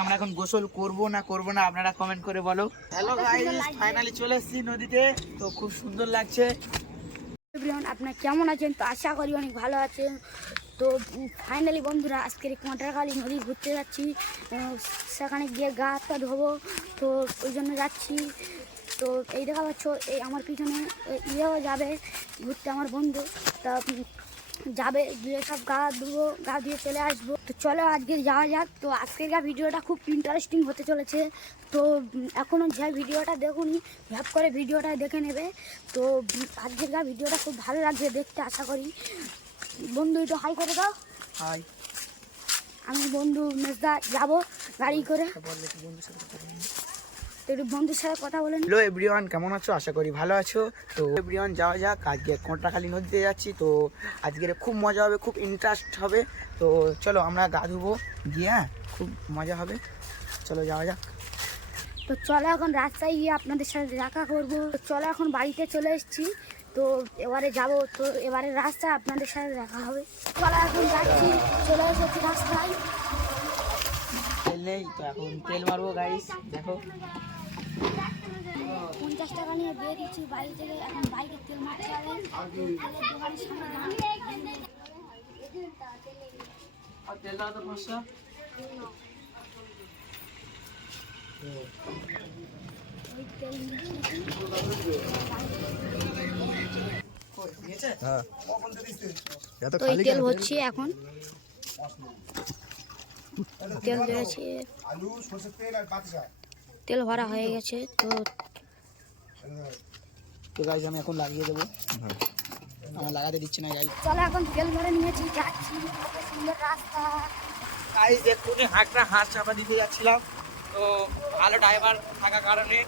আমরা এখন গোসল করব না করব না আপনারা কমেন্ট করে বলো। হ্যালো গাইস ফাইনালি চলে এসেছি নদীতে তো খুব সুন্দর লাগছে। এভরিওয়ান আপনারা কেমন আছেন? তো আশা করি অনেক ভালো আছেন। তো ফাইনালি বন্ধুরা আজকের কোঁটারখালী নদী ঘুরতে যাচ্ছি। সেখানে গিয়ে গা হাত পা ধোবো। তো ওই জন্য যাচ্ছি। তো এই দেখা পাচ্ছ এই আমার পিছনে ইয়েও যাবে ঘুরতে আমার বন্ধু। তা যাবে গিয়ে সব গা ধুবো গা ধুয়ে চলে আসব। তো চলো আজকে যাওয়া যাক। তো আজকের ভিডিওটা খুব ইন্টারেস্টিং হতে চলেছে। তো এখনও যে ভিডিওটা দেখুনি ভ্যাপ করে ভিডিওটা দেখে নেবে। তো আজকের ভিডিওটা খুব ভালো লাগবে দেখতে আশা করি। বন্ধু একটু হাই করে দাও। হাই আমি বন্ধু মেজদা যাব গাড়ি করে। একটু বন্ধুর সাথে কথা বলেন হ্যালো এভরিওয়ান কেমন আছো? আশা করি ভালো আছো। তো এভরিওয়ান যাওয়া যাক। আজকে কোঁটাখালী নদীতে যাচ্ছি। তো আজকের খুব মজা হবে খুব ইন্টারেস্ট হবে। তো চলো আমরা গা ধুবো গিয়ে হ্যাঁ খুব মজা হবে। চলো যাওয়া যাক। তো চলো এখন রাস্তায় গিয়ে আপনাদের সাথে দেখা করব। চলো এখন বাড়িতে চলে এসেছি। তো এবারে যাব তো এবারে রাস্তায় আপনাদের সাথে দেখা হবে। চলো এখন যাচ্ছি চলে এসেছি রাস্তায়। তেল নেই তো এখন তেল মারবো গাইস দেখো। পঞ্চাশ টাকা নিয়ে দিয়ে দিচ্ছি বাড়ি থেকে এখন বাইকে তেল মারতে হবে। দোকানের সামনে আর তেল দাও তো পাঁচশো তেল নিচ্ছি। তো এই তেল হচ্ছে এখন। তেল দিয়েছে তেল ভরা হয়ে গেছে তো তো গাইজ আমি এখন লাগিয়ে দেবো। আমার লাগাতে দিচ্ছি না গাইস চলো এখন তেল ভরে নিয়েছি যাচ্ছি। সুন্দর রাস্তা। গাইস এক্ষুনি হাঁকটা হাঁস চাপা দিতে যাচ্ছিলাম। তো ভালো ড্রাইভার থাকার কারণে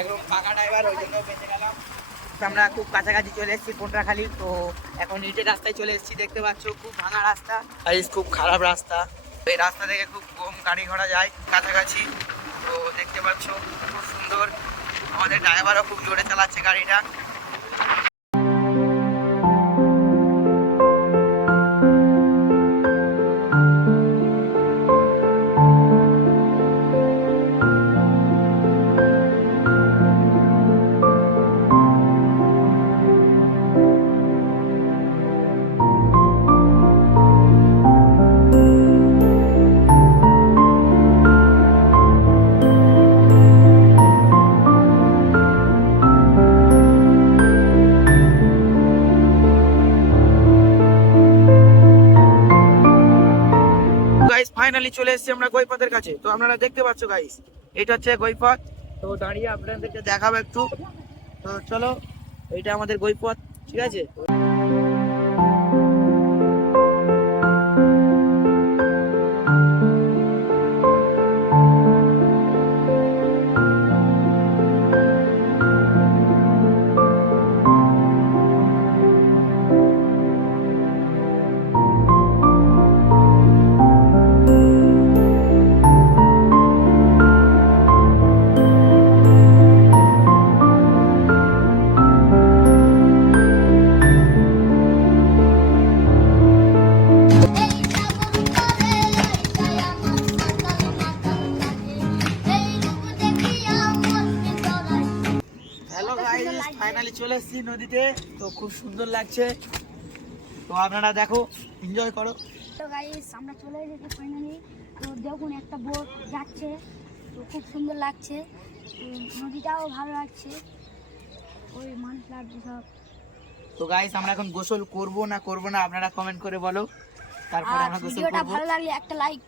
একদম পাকা ড্রাইভার ওই জন্য বেঁচে গেলাম। তো আমরা খুব কাছাকাছি চলে এসেছি কোনটাখালি তো এখন নিচের রাস্তায় চলে এসেছি দেখতে পাচ্ছ খুব ভাঙা রাস্তা। গাইস খুব খারাপ রাস্তা। এই রাস্তা থেকে খুব কম গাড়ি ঘোড়া যায় কাছাকাছি। তো দেখতে পাচ্ছ খুব সুন্দর। আমাদের ড্রাইভারও খুব জোরে চালাচ্ছে গাড়িটা। ফাইনালি চলে এসেছি আমরা গৈপথের কাছে। তো আপনারা দেখতে পাচ্ছ গাইস এটা হচ্ছে গৈপথ তো দাঁড়িয়ে আপনাদেরকে দেখাবো একটু। তো চলো, এটা আমাদের গৈপথ ঠিক আছে? ফাইনালি চলে এসেছি নদীতে তো খুব সুন্দর লাগছে। তো আপনারা দেখো এনজয় করো। তো গাইস আমরা চলে এসেছি ফাইনালি তো দেখুন একটা বোট যাচ্ছে। তো খুব সুন্দর লাগছে। নদীটাও ভালো লাগছে। ওই মানুষ লাগছে সব তো গাইস আমরা এখন গোসল করব না করব না আপনারা কমেন্ট করে বলো। তারপরে আমরা গোসল ভিডিওটা করব। ভালো লাগলে একটা লাইক